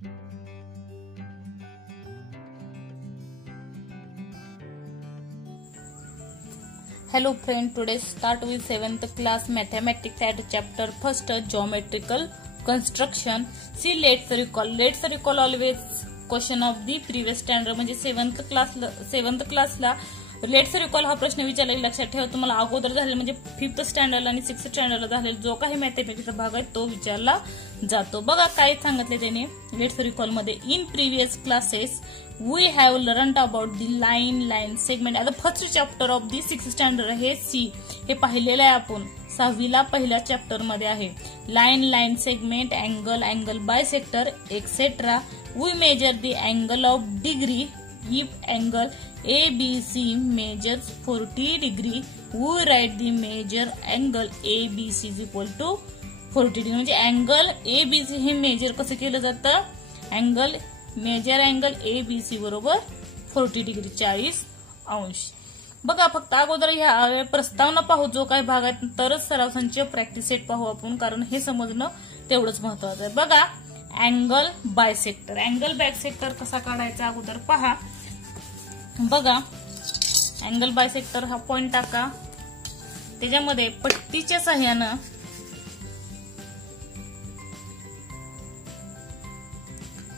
Hello friend, today start with 7th class mathematics at chapter 1st geometrical construction. See, let's recall always question of the previous standard. म्हणजे 7th क्लासला let's recall हा प्रश्न विचारला. लक्षात ठेवा, तुम्हाला अगोदर झालेला म्हणजे 5th स्टँडर्ड आणि 6th स्टँडर्डला झालेला जो काही मॅथमॅटिक्सचा भाग आहे तो विचारला जातो. बघा काय सांगितले त्याने लेट्स रिकॉल मध्ये. In previous classes we have learned about the line segment. आता first chapter of the 6th standard हे सी हे पाहिलेलं आहे आपण. 6वीला पहिल्या चॅप्टर मध्ये आहे. Line segment, angle bisector etcetera. We measure the angle of degree if angle ABC measures 40 degree. We write the measure angle ABC is equal to 40 degree. म्हणजे अँगल ABC हे मेजर कसं केलं जातं? मेजर अँगल ABC बरोबर 40 degree 40 अंश. बघा फक्त अगोदर ह्या प्रस्तावना पाहू जो काही भाग आहे तरच सराव संच प्रॅक्टिस सेट पाहू आपण, कारण हे समजणं तेवढंच महत्वाचं आहे. बघा अँगल बायसेक्टर कसा काढायचा अगोदर पहा. बघा अँगल बायसेक्टर हा पॉइंट टाका, त्याच्यामध्ये पट्टीच्या सहाय्यानं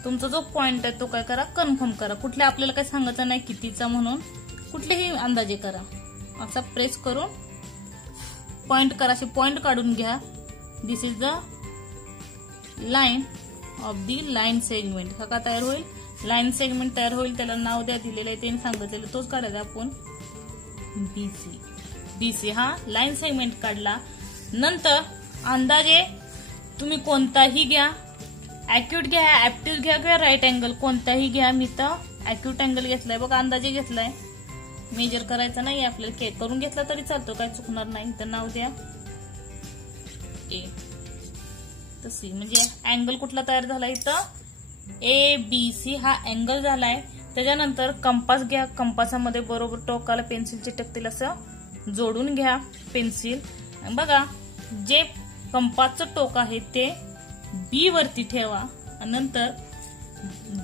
तुमचा जो पॉइंट आहे तो काय करा, कन्फर्म करा. कुठल्या आपल्याला काय सांगायचं नाही कितीचा म्हणून, कुठलेही अंदाजे करा. असा प्रेस करून पॉइंट करा, असे पॉइंट काढून घ्या. This is the line of the line segment. हा का तयार होईल? लाईन सेगमेंट तयार होईल. त्याला नाव द्या, दिलेलं आहे त्यांनी सांगितलेलं तोच काढायचा आपण. बीसी हा लाईन सेगमेंट काढला. नंतर अंदाजे तुम्ही कोणताही घ्या, अॅक्यूट घ्या, ऍप्ट्यूज घ्या किंवा राईट अँगल कोणताही घ्या. मी तर अॅक्यूट अँगल घेतलाय. बघा अंदाजे घेतलाय, मेजर करायचं नाही आपल्याला. करून घेतला तरी चालतो, काय चुकणार नाही. तर नाव द्या ए तर सी. म्हणजे अँगल कुठला तयार झाला इथं? ABC हा अँगल झालाय. त्याच्यानंतर कंपास घ्या. कंपासामध्ये बरोबर टोकाला पेन्सिल चिटकतील असं जोडून घ्या पेन्सिल. बघा जे कंपासचं टोक आहे ते बी वरती ठेवा. नंतर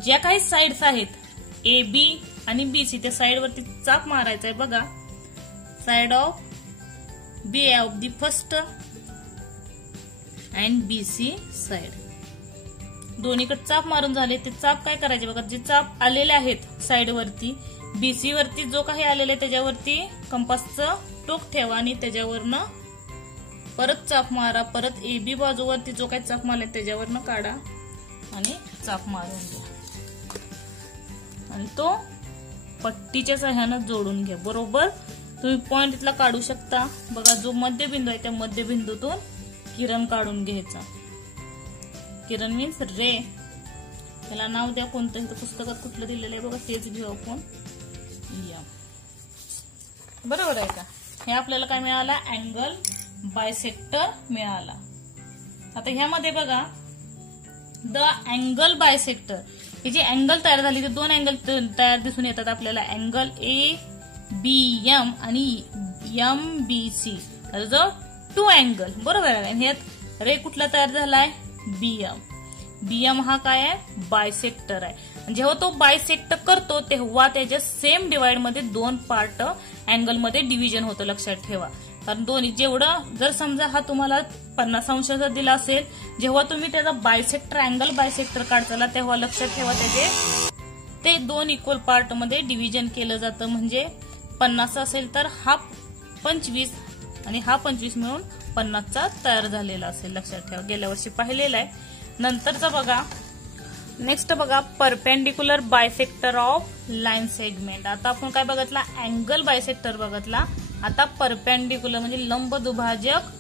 ज्या काही साइड्स आहेत AB आणि BC त्या साइड वरती चाप मारायचा आहे. बघा side of B of the first and BC side. दोन्हीकडे चाप मारून झाले. ते चाप काय करायचे बघा, जे चाप आलेले आहेत साइड वरती BC वरती जो काही आलेले त्याच्यावरती कंपासचं टोक ठेवा आणि त्याच्यावरनं परत चाप मारा. परत AB बाजूवरती जो काही चाप मारले त्याच्यावरनं काढा आणि चाप मारून द्या आणि तो पट्टीच्या सहाय्यानं जोडून घ्या. बरोबर तुम्ही पॉइंट इथला काढू शकता. बघा जो मध्यबिंदू आहे त्या मध्यबिंदूतून किरण काढून घ्यायचा. किरण मीन्स रे. त्याला नाव द्या कोणतं, पुस्तकात कुठलं दिलेलं आहे बघा तेच घेऊ आपण. बरोबर आहे का? हे आपल्याला काय मिळाला? अँगल बायसेक्टर मिळाला. आता ह्यामध्ये बघा द अँगल बायसेक्टर ही जी अँगल तयार झाली ते दोन अँगल तयार दिसून येतात आपल्याला. अँगल ABM आणि MBC जो 2 अँगल. बरोबर आहे. ह्यात रे कुठला तयार झालाय? BM हा काय आहे? बायसेक्टर आहे. जेव्हा तो बायसेक्ट करतो तेव्हा त्याच्या सेम डिवाइड मध्ये 2 पार्ट अँगल मध्ये डिव्हिजन होतं. लक्षात ठेवा, कारण दोन्ही जेवढं जर समजा हा तुम्हाला 50 अंशाचा दिला असेल, जेव्हा तुम्ही त्याचा बायसेक्टर अँगल बायसेक्टर काढताना तेव्हा लक्षात ठेवा त्याचे ते 2 इक्वल पार्ट मध्ये डिव्हिजन केलं जातं. म्हणजे 50 असेल तर हा 25 आणि हा 25 मिळून 50चा तयार झालेला असेल. लक्षात ठेवा, गेल्या वर्षी पाहिलेला आहे. नंतरचा बघा नेक्स्ट बघा perpendicular bisector of line segment. आता आपण काय बघितला? अँगल बायसेक्टर बघितला. आता परपेंडिक्युलर म्हणजे लंब दुभाजक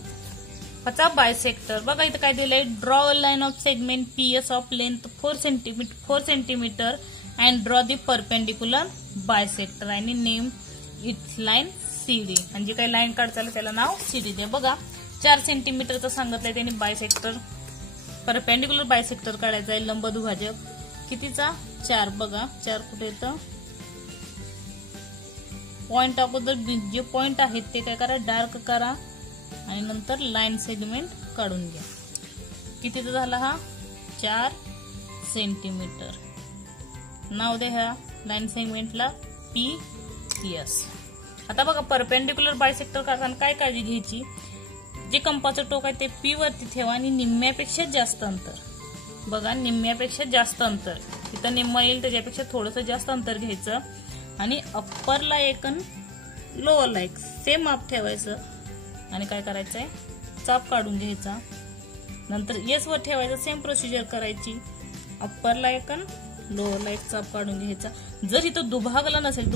चा बायसेक्टर. बघा इथं काय दिलंय? Draw a line of segment PS of length 4 centimetre and draw the perpendicular bisector आणि नेम इट्स लाईन CD. म्हणजे काही लाईन काढताना त्याला नाव CD द्या. बघा 4 सेंटीमीटरचं सांगितलंय त्यांनी बायसेक्टर. परपेंडिक्युलर बायसेक्टर काढायचा आहे लंब दुभाजक कितीचा? 4. बघा 4 कुठे येतं? पॉइंट अगोदर जे पॉइंट आहेत ते काय करा, डार्क करा आणि नंतर लाईन सेगमेंट काढून घ्या. कितीचा झाला हा? 4 सेंटीमीटर. नाव द्या ह्या लाईन सेगमेंटला PS. आता बघा परपेंडिक्युलर बायसेक्टर करताना काय काळजी घ्यायची, जे कंपाचं टोक आहे ते P वरती ठेवा आणि निम्म्यापेक्षा जास्त अंतर. बघा निम्म्यापेक्षा जास्त अंतर, इथं निम्मा येईल त्याच्यापेक्षा थोडंसं जास्त अंतर घ्यायचं आणि अप्परला एक आणि लोअरला एक सेम माप ठेवायचं आणि काय करायचंय, चाप काढून घ्यायचा. नंतर S वर ठेवायचं, सेम प्रोसिजर करायची. अप्परला एक आणि लोअरला एक चाप काढून घ्यायचा. जर इथं दुभागला नसेल,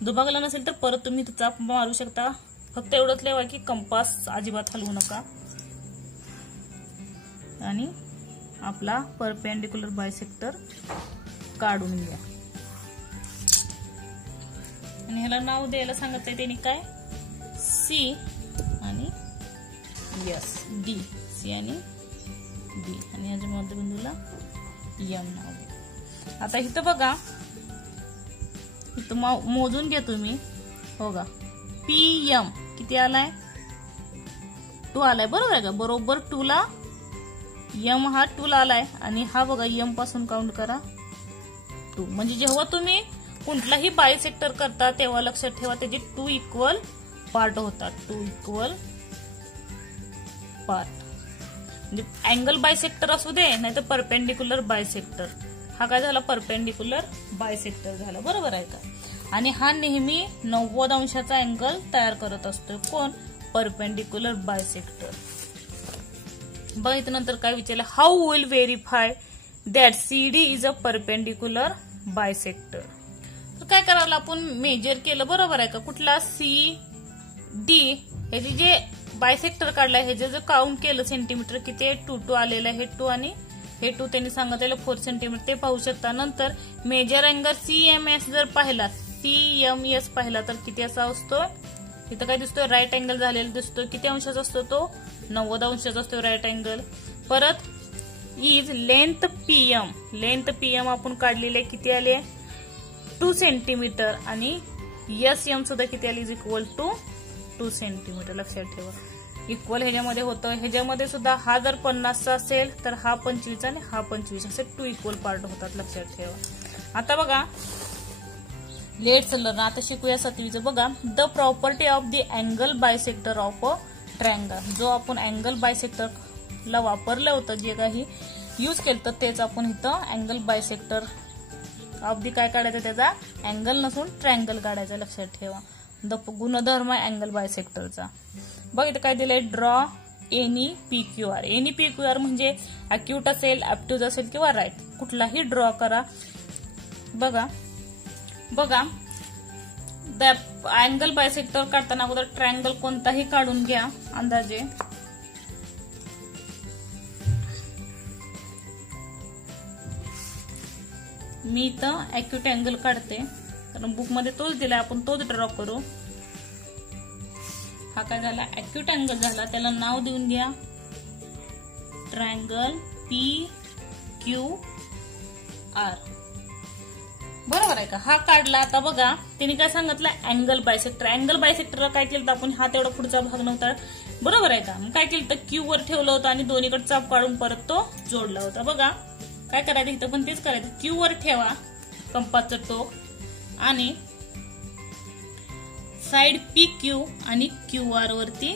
दुभागला नसेल तर परत तुम्ही इथं चाप मारू शकता. फक्त एवढंच लिहा की कंपास अजिबात हलवू नका. आणि आपला परपेंडिक्युलर बायसेक्टर काढून घ्या. आणि ह्याला नाव द्यायला सांगितलंय त्यांनी काय, C आणि S, D, C आणि D आणि ह्याच्या मध्यबिंदूला M नाव द्या. आता इथं बघा, इथं मोजून घ्या तुम्ही. हो का, PM किती आलाय, 2 आलाय. बरोबर आहे का, बरोबर 2 ला M हा 2 ला आलाय आणि हा बघा M पासून काउंट करा 2. म्हणजे जेव्हा तुम्ही कुठलाही बायसेक्टर करता तेव्हा लक्षात ठेवा त्याचे 2 इक्वल पार्ट होतात. 2 इक्वल पार्ट. म्हणजे अँगल बायसेक्टर असू दे नाही तर परपेंडिक्युलर बायसेक्टर. हा काय झाला, परपेंडिक्युलर बायसेक्टर झाला. बरोबर आहे का. आणि हा नेहमी 90 अंशाचा अँगल तयार करत असतो. कोण, परपेंडिक्युलर बायसेक्टर. बघा इथं नंतर काय विचारलं, how will verify that CD is a perpendicular bisector. तर काय करायला, आपण मेजर केलं. बरोबर आहे का, कुठला CD ह्याची जे बायसेक्टर काढलाय ह्याचे जर काउंट केलं सेंटीमीटर किती, 2 आलेलं आहे. हे 2 आणि हे 2 त्यांनी सांगितलेलं 4 सेंटीमीटर, ते पाहू शकता. नंतर मेजर अँगल CMS जर पाहिला, CMS पाहिला तर किती असा असतो, इथं काय दिसतोय, राईट अँगल झालेला दिसतोय. किती अंशाचा असतो तो, 90 अंशाचा असतो राईट अँगल. परत इज लेंथ PM आपण काढलेले किती आले, 2 सेंटीमीटर आणि SM सुद्धा किती आली, इज इक्वल टू 2 सेंटीमीटर. लक्षात ठेवा इक्वल ह्याच्यामध्ये होतं. ह्याच्यामध्ये सुद्धा हा जर 50 असेल तर हा 25 आणि हा 25 असे 2 इक्वल पार्ट होतात. लक्षात ठेवा. आता बघा लेट्स लर्न, आता शिकूया 7वीचं. बघा, the property of the angle bisector of a triangle. जो आपण अँगल बायसेक्टर ला वापरलं होतं, जे काही यूज केलं तर तेच आपण इथं अँगल बायसेक्टर ऑफ दी काय काढायचं, त्याचा अँगल नसून ट्रायंगल काढायचा. लक्षात ठेवा द गुणधर्म अँगल बायसेक्टरचा. बघ इथं काय दिलंय, draw any PQR. Any PQR म्हणजे अक्यूट असेल, ऍप्ट्यूज असेल किंवा राईट, कुठलाही ड्रॉ करा. बघा द अँगल बायसेक्टर काढताना अगोदर ट्रायंगल कोणताही काढून घ्या अंदाजे. मी इथं अक्यूट अँगल काढते कारण बुक मध्ये तोच दिलाय, आपण तोच ड्रॉ करू. हा काय झाला, अक्यूट अँगल झाला. त्याला नाव देऊन घ्या ट्रायंगल PQR. बरोबर आहे का. हा काढला. आता बघा त्यांनी काय सांगितलं, अँगल बायसेक्टर. अँगल बायसेक्टरला काय केलं, आपण हा तेवढा पुढचा भाग नव्हता. बरोबर आहे का. मग काय केलं तर Q वर ठेवलं होतं आणि दोन्हीकडे चाप काढून परत तो जोडला होता. बघा काय करायचं, इथं पण तेच करायचं. Q वर ठेवा कंपासचं टोक आणि साइड PQ आणि QR वरती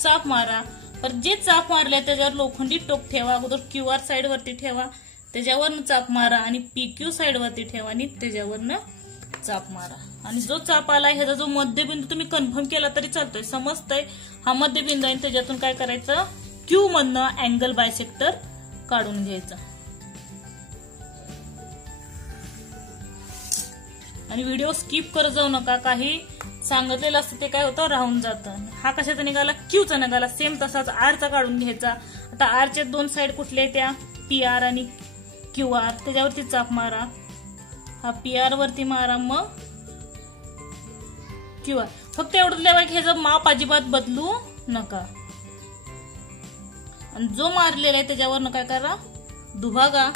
चाप मारा. पर जे चाप मारले त्याच्यावर लोखंडी टोक ठेवा. अगोदर QR साइड वरती ठेवा, त्याच्यावरनं चाप मारा आणि PQ साइड वरती ठेवा आणि त्याच्यावरनं चाप मारा. आणि जो चाप आला ह्याचा जो मध्यबिंदू तुम्ही कन्फर्म केला तरी चालतोय, समजतंय. हा मध्यबिंदू आहे, त्याच्यातून काय करायचं, Q मधनं अँगल बायसेक्टर काढून घ्यायचा. आणि व्हिडिओ स्किप करत जाऊ नका. काही सांगितलेलं असतं ते काय होतं, राहून जातं. हा कशाचा निघाला, Qचा निघाला. सेम तसाच Rचा काढून घ्यायचा. आता Rच्या 2 साइड कुठल्या त्या, PR आणि QR, त्याच्यावरती चाप मारा. हा PR वरती मारा, मग QR. फक्त एवढंच लिहावा की ह्याचं माप अजिबात बदलू नका. आणि जो मारलेला आहे त्याच्यावरनं काय करा, दुभागा.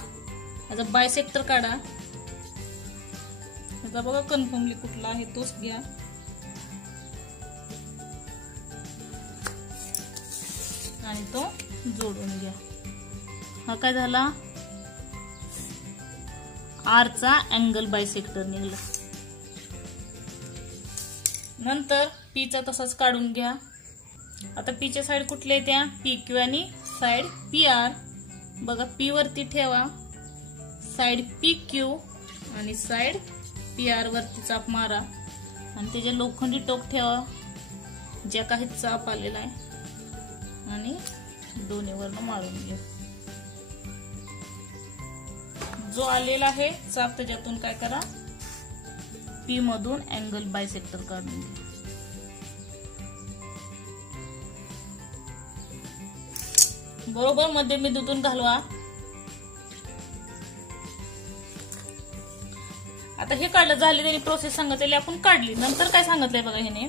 याचा बायसेक्टर काढा. याचा बघा कन्फर्मली कुठला आहे तोच घ्या. आणि तो जोडून घ्या. हा काय झाला, आर चा अँगल बायसेक्टर निघाला. नंतर पी चा तसाच काढून घ्या. आता पी च्या साइड कुठल्या येत्या, पी क्यू आणि साइड पी आर. बघा पी वरती ठेवा, साइड पी क्यू आणि साइड पी आर वरती चाप मारा आणि त्याच्या लोखंडी टोक ठेवा ज्या काही चाप आलेला आहे आणि दोन्ही वरनं मारून घ्या. जो आलेला आहे चाप त्याच्यातून काय करा, पी मधून अँगल बायसेक्टर काढून घ्या. बरोबर मध्यबिंदूतून घालवा. आता हे काढलं झाले, त्यांनी प्रोसेस सांगितलेली आपण काढली. नंतर काय सांगितलंय बघा ह्याने,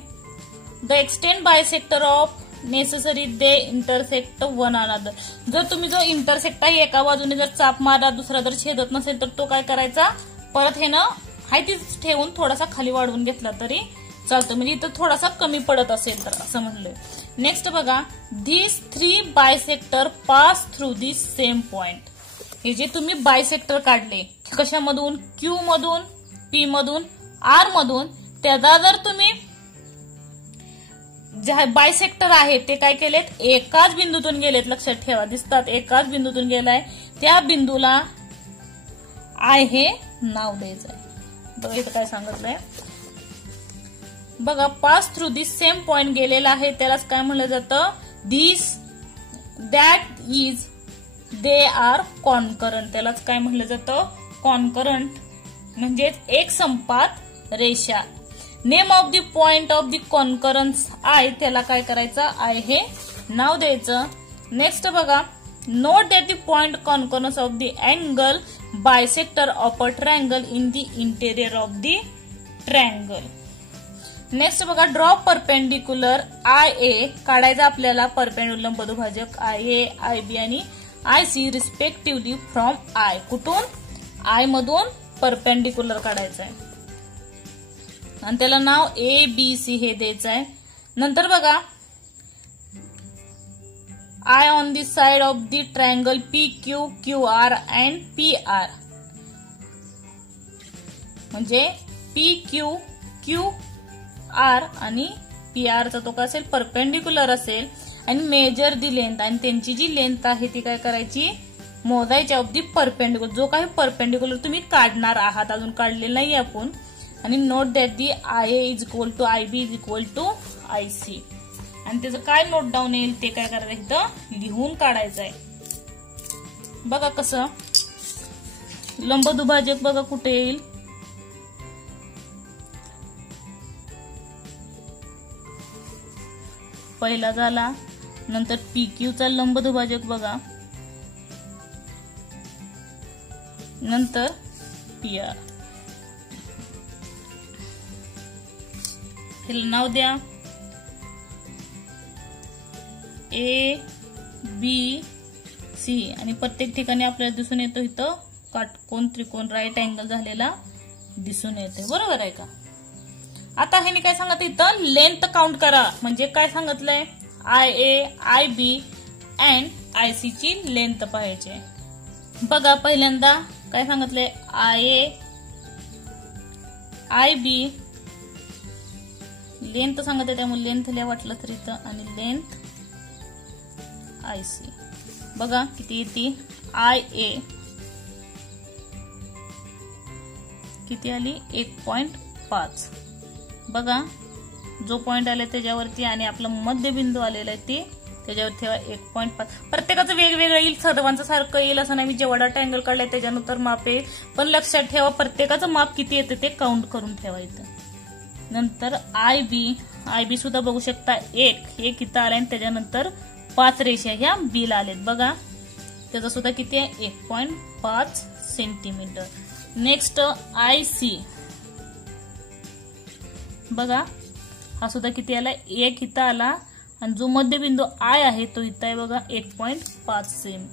the extend bisector of necessary they intersect one another. जर तुम्ही जो इंटरसेक्ट आहे एका बाजूने जर चाप मारला दुसरा जर छेदत नसेल तर तो काय करायचा, परत हे ना हाय तीच ठेवून थोडासा खाली वाढवून घेतला तरी चालतं, म्हणजे इथं थोडासा कमी पडत असेल तर असं म्हणलंय. नेक्स्ट बघा, this 3 bisector pass through the same point. हे जे तुम्ही बायसेक्टर काढले कशामधून, क्यू मधून, पी मधून, आर मधून, त्याचा जर तुम्ही जे बायसेक्टर आहे ते काय केलेत, एकाच बिंदूतून गेलेत. लक्षात ठेवा, दिसतात एकाच बिंदूतून गेलाय, त्या बिंदूला आय हे नाव द्यायचं आहे. बघा इथं काय सांगितलंय बघा, pass through this same point गेलेला आहे त्यालाच काय म्हणलं जातं, this that is they are concurrent. त्यालाच काय म्हणलं जातं, कॉन्करंट, म्हणजेच एक संपात रेषा. Name of the point of the concurrence I, त्याला काय करायचं, आय हे नाव द्यायचं. नेक्स्ट बघा, note that the point concurrence of the angle bisector of a triangle in the interior of the triangle. Next बघा, ड्रॉ परपेंडिक्युलर आय ए काढायचा आपल्याला, परपेंडिक्युलर लंबदुभाजक आय ए, आय बी आणि I C respectively from I. कुठून, I मधून perpendicular काढायचं आहे आणि त्याला नाव ए बी सी हे द्यायचं आहे. नंतर बघा, I on the side of the triangle P Q, Q R and P R, म्हणजे पी क्यू, क्यू आर आणि पी आरचा तो काय असेल, परपेंडिक्युलर असेल. आणि मेजर दी लेंथ, आणि त्यांची जी लेंथ आहे ती काय करायची, मोजायची ऑफ दी परपेंडिक्युलर, जो काही परपेंडिक्युलर तुम्ही काढणार आहात, अजून काढलेलं नाही आपण. आणि note that the I A is equal to I B is equal to I C. आणि त्याचं काय नोट डाऊन येईल ते काय करायचं, इथं लिहून काढायचं आहे. बघा कसं, लंबदुभाजक बघा कुठे येईल, पहिला झाला. नंतर पी क्यू चा लंबदुभाजक बघा, नंतर पी आर. हिला नाव द्या ए बी सी. आणि प्रत्येक ठिकाणी आपल्याला दिसून येतो इथं काटकोन त्रिकोण राईट अँगल झालेला दिसून येते. बरोबर आहे का. आता ह्याने काय सांगत, इथं लेंथ काउंट करा. म्हणजे काय सांगितलंय, I A, I B and I C ची लेंथ पाहायची. बघा पहिल्यांदा काय सांगितलंय, I A, I B, length सांगत आहे त्यामुळे लेंथ लिहा वाटलं तर इथं, आणि लेंथ आय सी. बघा किती येते, आय ए किती आली, 1.5. बघा जो पॉइंट आलाय त्याच्यावरती आणि आपला मध्यबिंदू आलेला आहे ते त्याच्यावर ठेवा 1.5. प्रत्येकाचं वेगवेगळं येईल, सर्वांचं सारखं येईल असं नाही. मी जेवढा ट्रायंगल काढलाय त्याच्यानंतर माप येईल, पण लक्षात ठेवा प्रत्येकाचं माप किती येते ते काउंट करून ठेवायचं. नंतर आय बी सुद्धा बघू शकता, एक इथं आलाय, त्याच्यानंतर 5 रेषा ह्या बीला आलेत. बघा त्याचा सुद्धा किती आहे, 1.5 सेंटीमीटर. नेक्स्ट आय सी, बघा हा सुद्धा किती आला, 1 इथं आला, आणि जो मध्यबिंदू आय आहे तो इथं आहे बघा 1.5 सेम.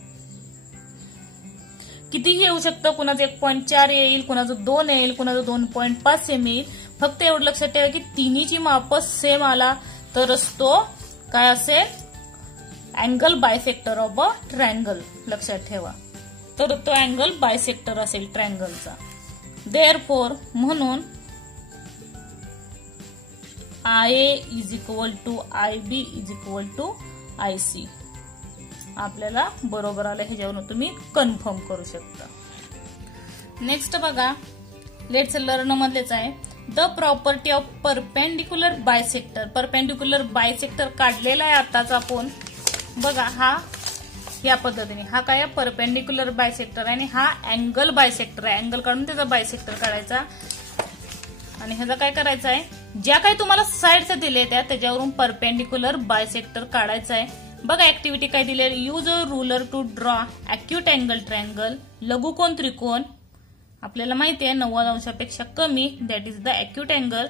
कितीही येऊ शकतं, कुणाचं 1.4 येईल, कुणाचं 2 येईल, कुणाचं 2.5 सेम येईल. फक्त एवढं लक्षात ठेवा की तिन्हीची माप सेम आला तरच तो काय असेल, angle bisector of a triangle. लक्षात ठेवा, तर तो अँगल बायसेक्टर असेल ट्रायंगलचा. देअरफॉर म्हणून IA is equal to IB is equal to IC आपल्याला बरोबर आलं, ह्याच्यावरून तुम्ही कन्फर्म करू शकता. नेक्स्ट बघा, लेट्स लर्न मधलेच आहे. The property of perpendicular bisector. Perpendicular bisector काढलेला आहे आताच आपण. बघा हा या पद्धतीने, हा काय परपेंडिक्युलर बायसेक्टर आहे आणि हा अँगल बायसेक्टर आहे. अँगल काढून त्याचा बायसेक्टर काढायचा आणि ह्याचा काय करायचा आहे, ज्या काही तुम्हाला साईडच्या दिले त्याच्यावरून परपेंडिक्युलर बायसेक्टर काढायचा आहे. बघा ऍक्टिव्हिटी काय दिली, use a ruler to draw acute angle triangle. लघुकोन त्रिकोण आपल्याला माहिती आहे 90 अंशापेक्षा कमी, that is the acute angle,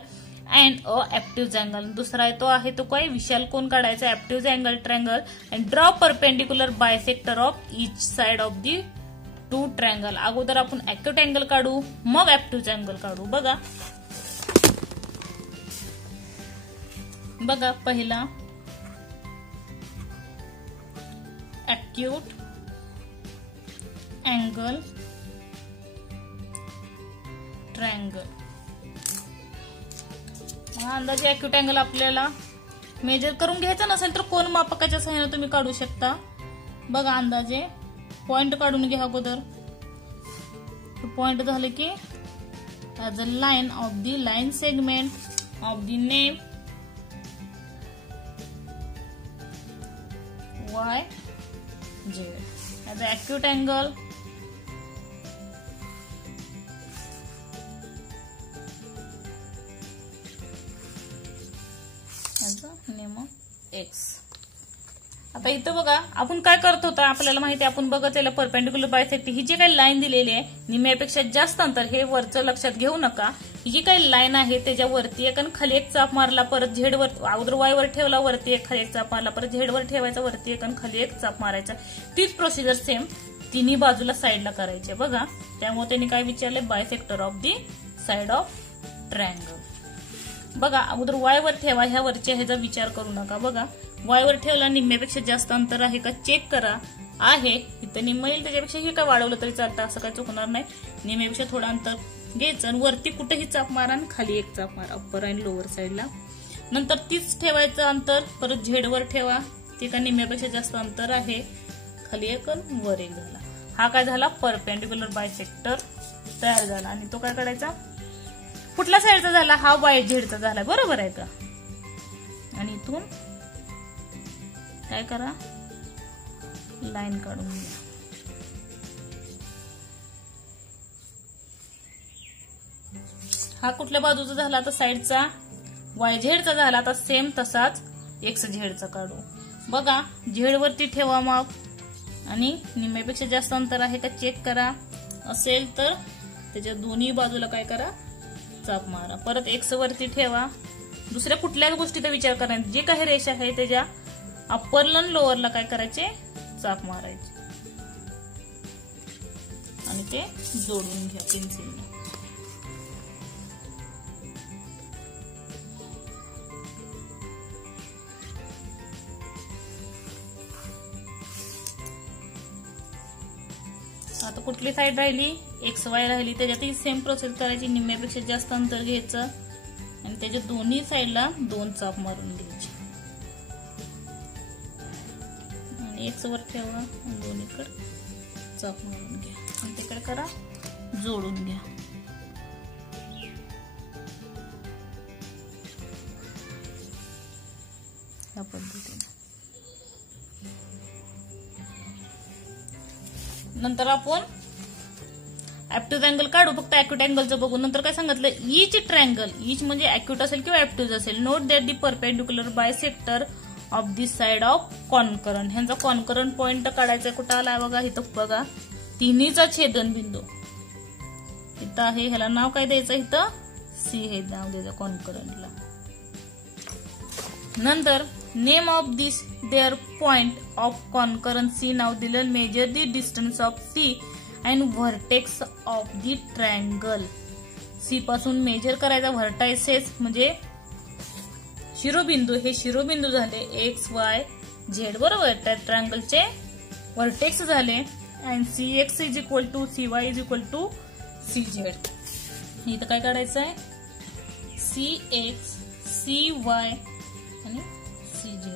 and a obtuse angle. दुसरा आहे तो आहे तो काय विशाल कोन काढायचा, obtuse angle triangle, and draw perpendicular bisector of each side of the two triangle. अगोदर आपण अॅक्यूट अँगल काढू, मग ऍप्टिव्ह अँगल काढू. बघा पहिला अॅक्यूट अँगल ट्रायंगल. अंदाजे अॅक्यूट अँगल आपल्याला मेजर करून घ्यायचा नसेल तर कोन मापकाच्या सहाय्याने तुम्ही काढू शकता. बघा अंदाजे पॉइंट काढून घ्या अगोदर. पॉइंट झाले की as a line of the line segment of the name YZ as the acute angle as the name of X. आता इथं बघा आपण काय करत होतो, आपल्याला माहिती आहे आपण बघितलेलं परपेंडिक्युलर बायसेक्टर, ही जी काही लाईन दिलेली आहे निम्म्यापेक्षा जास्त अंतर, हे वरचं लक्षात घेऊ नका. ही जी काही लाईन आहे त्याच्यावरती एक आणि खाली एक चाप मारला, परत झेड वर अगोदर Y वर ठेवला, वरती एक खाली एक चाप मारला, परत झेड वर ठेवायचा, वरती एक आणि खाली एक चाप मारायचा. तीच प्रोसिजर सेम तिन्ही बाजूला साईडला करायची. बघा त्यामुळे त्यांनी काय विचारले, bisector of the side of triangle. बघा अगोदर Y वर ठेवा, ह्या वरच्या ह्याचा विचार करू नका. बघा Y वर ठेवला, निम्म्यापेक्षा जास्त अंतर आहे का चेक करा. आहे इथं निम्म येईल, त्याच्यापेक्षा हे काय वाढवलं तरी चालतं, असं काय चुकणार नाही. निम्म्यापेक्षा थोडं अंतर घ्यायचं आणि वरती कुठेही चाप मारा आणि खाली एक चाप मारा, अप्पर आणि लोअर साईडला. नंतर तीच ठेवायचं अंतर, परत झेड वर ठेवा, ते का निम्म्यापेक्षा जास्त अंतर आहे, खाली एक आणि वर एक झाला. हा काय झाला, परपेंडिक्युलर बायसेक्टर तयार झाला. आणि तो काय करायचा, कुठल्या साईडचा झाला, हा YZ झाला, बरोबर आहे का. आणि इथून काय करा, लाईन काढून घ्या. हा कुठल्या बाजूचा झाला, तर साईडचा YZ झाला, तर सेम तसाच XZ काढू. बघा झेड वरती ठेवा माप आणि निम्म्यापेक्षा जास्त अंतर आहे का चेक करा. असेल तर त्याच्या दोन्ही बाजूला काय करा, चाप मारा. परत X वरती ठेवा. दुसऱ्या कुठल्याच गोष्टीचा विचार करायचा, जे काही रेषा आहे त्याच्या अप्परला आणि लोअरला काय करायचे, चाप मारायचे आणि ते जोडून घ्या पेन्सिलने. आता कुठली साईड राहिली, XY राहिली, त्याच्यातही सेम प्रोसेस करायची. निम्म्यापेक्षा जास्त अंतर घ्यायचं आणि त्याच्या दोन्ही साईडला 2 चाप मारून घ्यायचे आणि X वर ठेवा आणि दोन्हीकडे चाप मारून घ्या आणि ते काय करा, जोडून घ्या. या पद्धतीने. नंतर आपण ऍप्ट्यूज अँगल काढू, फक्त अॅक्यूट अँगलचं बघू. नंतर काय सांगितलं, ईच ट्रायंगल, ईच म्हणजे अॅक्यूट असेल किंवा ऍप्ट्यूज असेल. Note that the perpendicular bisector of the side of concurrent. ह्यांचा कॉन्करंट पॉइंट काढायचा कुठं आलाय बघा, इथं बघा तिन्हीचा छेदन बिंदू इथं आहे. ह्याला नाव काय द्यायचं, इथं C हे नाव द्यायचं कॉन्करंटला. नंतर name of this their point of concurrent C नाव दिलं. Measure the distance of C and vertex of the triangle. C पासून मेजर करायचा व्हर्टायसेस म्हणजे शिरोबिंदू, हे शिरोबिंदू झाले X Y Z, बरोबर. त्या ट्रायंगलचे व्हर्टेक्स झाले. And CX is equal to CY is equal to CZ. इथं काय काढायचं आहे, CX CY आणि CZ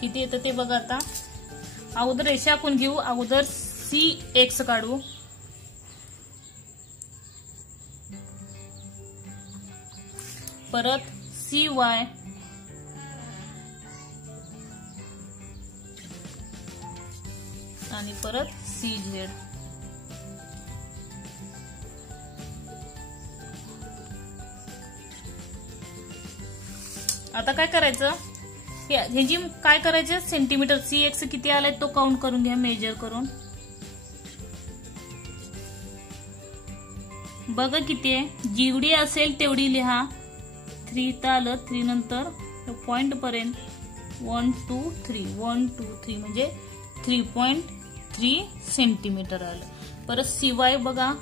किती येतं ते बघा. आता अगोदर रेषा आखून घेऊ. अगोदर CX काढू, परत CY आणि परत CZ. आता काय करायचं, ह्याची काय करायचं, सेंटीमीटर CX किती आलाय तो काउंट करून घ्या, मेजर करून बघा किती आहे. जेवढी असेल तेवढी लिहा. 3 तर आलं, 3 नंतर पॉइंट पर्यंत 1 2 3 1 2 3 म्हणजे 3.3 सेंटीमीटर आलं. परत CY बघा,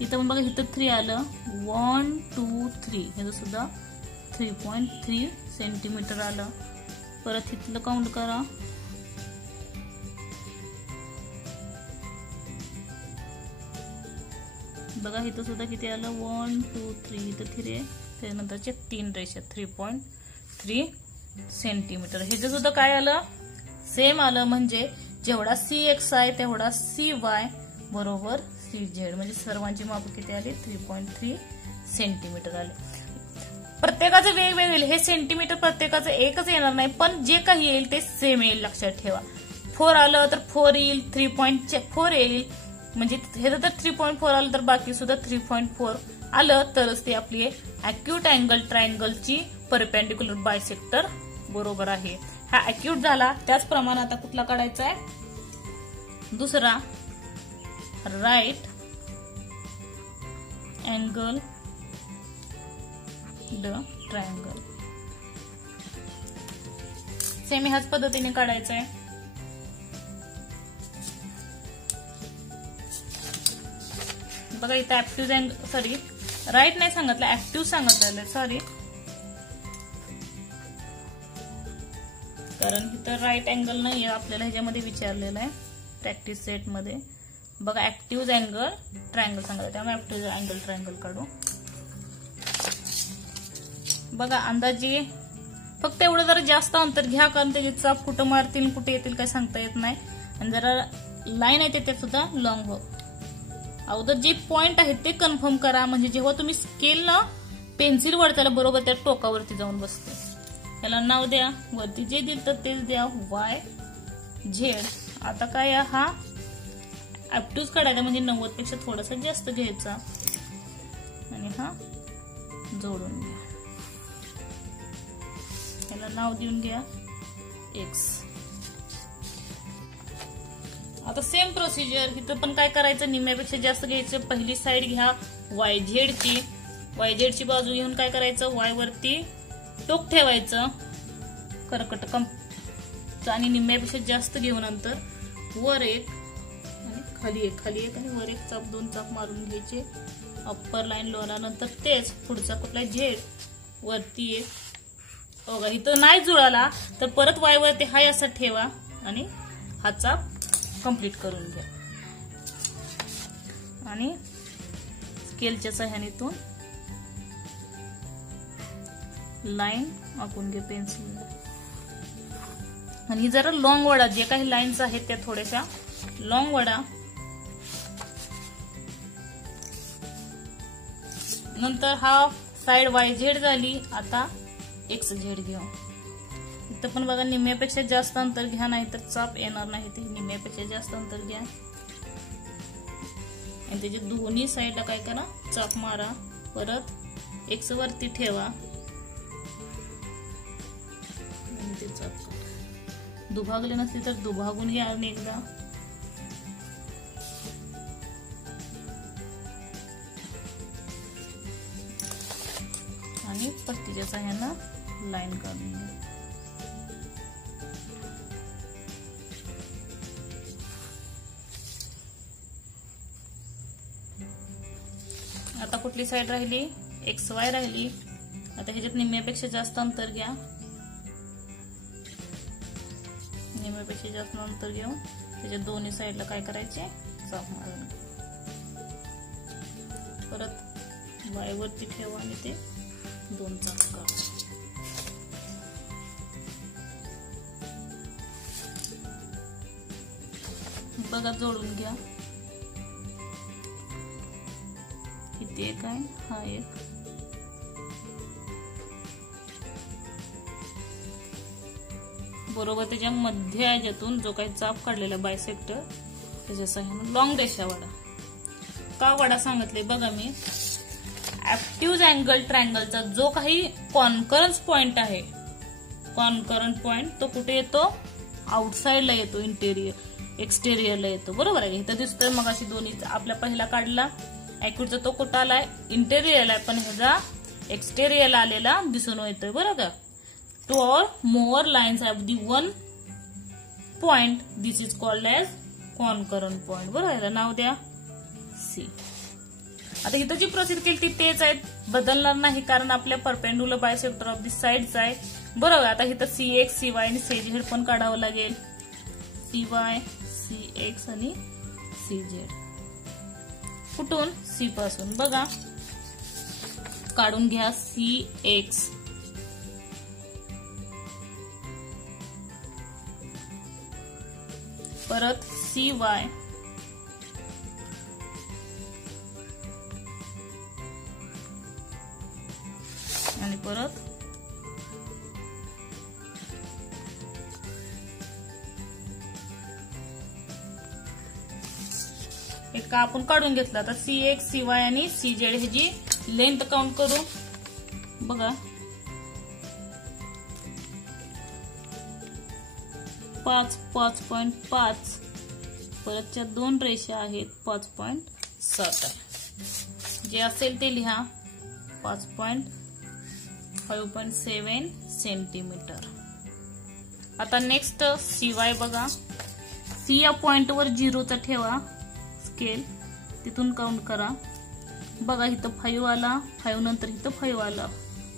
इथं पण बघा, इथं 3 आलं, 1 2 3 ह्याचं सुद्धा 3.3 सेंटीमीटर आलं. परत इथलं काउंट करा, बघा इथं सुद्धा किती आलं, 1 2 3 इथं 3 त्यानंतरचे 3 रेषा 3.3 सेंटीमीटर. ह्याचं सुद्धा काय आलं, सेम आलं. म्हणजे जेवढा CX आहे तेवढा CY बरोबर CZ, म्हणजे सर्वांची माप किती आली, 3.3 सेंटीमीटर आले. प्रत्येकाचं वेगवेगळे, हे सेंटीमीटर प्रत्येकाचं एकच येणार नाही, पण जे काही येईल ते सेम येईल, लक्षात ठेवा. 4 आलं तर 4 येईल, 3.4 येईल, म्हणजे हे जर 3.4 आलं तर बाकी सुद्धा 3.4 आलं तरच ते आपली अॅक्यूट अँगल ट्रायंगलची परपेंडिक्युलर बायसेक्टर बरोबर आहे. हा अॅक्यूट झाला. त्याचप्रमाणे आता कुठला काढायचा आहे, दुसरा right angle the triangle. Same ह्याच पद्धतीने काढायचं आहे. बघा इथं ऍक्टिव्ह अँगल, सॉरी राईट नाही सांगितलं, ऍक्टिव्ह सांगितलेलं, सॉरी, कारण इथं राईट अँगल नाही आपल्याला ह्याच्यामध्ये विचारलेलं आहे प्रॅक्टिस सेट मध्ये. बघा ऍक्टिव्ह अँगल ट्रायंगल सांगितलं, त्यामुळे ऍक्टिव्ह अँगल ट्रायंगल काढू. बघा अंदाजे फक्त एवढं जरा जास्त अंतर घ्या, कारण त्याची चाप कुठं मारतील कुठे येतील काय सांगता येत नाही. आणि जरा लाईन आहे ते सुद्धा लॉंग हो. अगोदर जे पॉइंट आहेत ते कन्फर्म करा, म्हणजे जेव्हा तुम्ही स्केलला पेन्सिल वळताला बरोबर त्या टोकावरती जाऊन बसते. त्याला नाव द्या, वरती जे दिलं तर तेच द्या, YZ. आता काय हा ऍप्ट्यूज काढायचा, म्हणजे 90 पेक्षा थोडासा जास्त घ्यायचा आणि हा जोडून घ्या. त्याला नाव देऊन घ्या X. आता सेम प्रोसिजर इथं पण काय करायचं, निम्म्यापेक्षा जास्त घ्यायचं. पहिली साइड घ्या YZ ची बाजू घेऊन काय करायचं, Y वरती टोक ठेवायचं कर्कट आणि निम्म्यापेक्षा जास्त घेऊन नंतर वर एक आणि खाली एक आणि वर एक चाप, 2 चाप मारून घ्यायचे. अप्पर लाईन लोअर, नंतर तेच पुढचा कुठला Z वरती एक. बघा इथं नाही जुळाला तर परत Y वरती हाय असं ठेवा आणि हा चाप कंप्लीट करून घ्या. आणि स्केलच्या सहाय्याने लाईन आखून घे पेन्सिल. आणि जरा लॉंग वडा, जे काही लाईन्स आहेत त्या थोड्याशा लॉंग वडा. नंतर हा साइड YZ झाली. आता XZ घेऊ. इथं पण बघा निम्म्यापेक्षा जास्त अंतर घ्या, नाही तर चाप येणार नाही. ते निम्म्यापेक्षा जास्त अंतर घ्या आणि त्याच्या दोन्ही साईडला काय करा, चाप मारा. परत X वरती ठेवा आणि ते चाप करा. दुभागले नसते तर दुभागून घ्या आणि एकदा. आणि पट्टीच्या सहाय्यानं लाईन काढून घ्या. आता कुठली साइड राहिली, XY राहिली. आता ह्याच्यात निम्म्यापेक्षा जास्त अंतर घ्या, निम्म्यापेक्षा जास्त अंतर घेऊन त्याच्या दोन्ही साइडला काय करायचे, चाप मारून. परत वाय वरती ठेवा आणि ते 2 चाप काढा. बघा जोडून घ्या. इथे एक आहे, हा एक. बरोबर त्याच्या मध्य याच्यातून जो काही चाप काढलेला बायसेक्टर त्याच्या सहाय्याने लॉंग रेषा वडा. का वडा सांगितले बघा मी. ऍक्टिव्ह अँगल ट्रायंगलचा जो काही कॉन्करन्स पॉइंट आहे, कॉन्करंट पॉइंट तो कुठे येतो? आउटसाइडला येतो, एक्सटेरियरला येतो. बरोबर आहे. इथं दिसतोय मग अशी दोन्ही आपला पहिला काढला ऍक्युटचा तो कुठं आलाय? इंटेरियरला आहे, पण ह्याचा एक्सटेरियरला आलेला दिसून येतोय. बरोबर. 2 or more lines have the one point. This is called as concurrent point. बरोबर. याला नाव द्या C. आता इथं जी प्रोसेस केली ती तेच आहे, बदलणार नाही कारण आपल्या perpendicular bisector of the sides आहे. बरोबर. आता इथं CX, CY आणि CZ पण काढावं लागेल. CY, CX आणि CZ. कुठून? C पासून. बघा काढून घ्या CX. परत CY आणि परत एक आपण काढून घेतला. आता CX, CY आणि CZ ह्याची लेंथ काउंट करू. बघा 5.5 परतच्या 2 रेषा आहेत 5.7 आहे. जे असेल ते लिहा. 5.7 सेंटीमीटर. आता नेक्स्ट CY बघा. C या पॉइंटवर 0चा ठेवा स्केल, तिथून काउंट करा. बघा इथं 5 आला, 5 नंतर इथं 5 आला,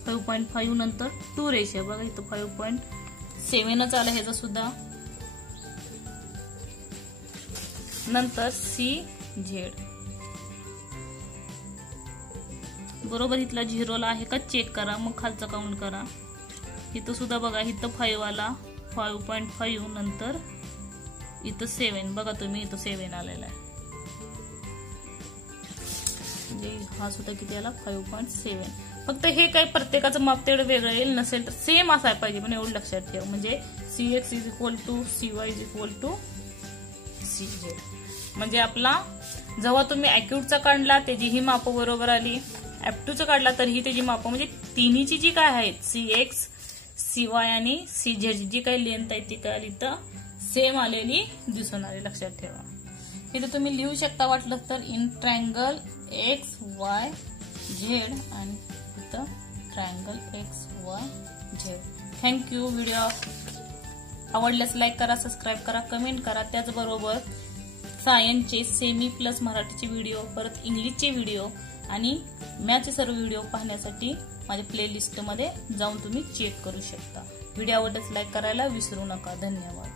5.5 नंतर 2 रेषा. बघा इथं 5.7च आला ह्याचा सुद्धा. नंतर CZ. बरोबर इथला 0ला आहे का चेक करा, मग खालचा काउंट करा. इथं सुद्धा बघा इथं 5 आला, 5.5 नंतर इथं 7. बघा तुम्ही इथं 7 आलेला आहे. म्हणजे हा सुद्धा किती आला? 5.7. फक्त हे काही प्रत्येकाचं माप तेवढं वेगळं येईल, नसेल तर सेम असायला पाहिजे. पण एवढं लक्षात ठेव. म्हणजे CX = CY = CZ. म्हणजे आपला जेव्हा तुम्ही ऍक्युटचा काढला त्याची ही माप बरोबर आली, ऍप्टूचा काढला तरीही त्याची माप, म्हणजे तिन्हीची जी काय आहेत CX, CY आणि CZ जी काही लेंथ आहे ती काय इथं सेम आलेली दिसून आली. लक्षात ठेवा. इथं तुम्ही लिहू शकता वाटलं तर इन ट्रायंगल XYZ आणि इथं ट्रायंगल XYZ. थँक्यू. व्हिडिओ आवडल्यास लाईक करा, सबस्क्राईब करा, कमेंट करा. त्याचबरोबर सायन्सचे सेमी प्लस मराठीचे व्हिडिओ, परत इंग्लिशचे व्हिडिओ आणि मॅथचे सर्व व्हिडिओ पाहण्यासाठी माझ्या प्लेलिस्टमध्ये जाऊन तुम्ही चेक करू शकता. व्हिडिओ आवडल्यास लाईक करायला विसरू नका. धन्यवाद.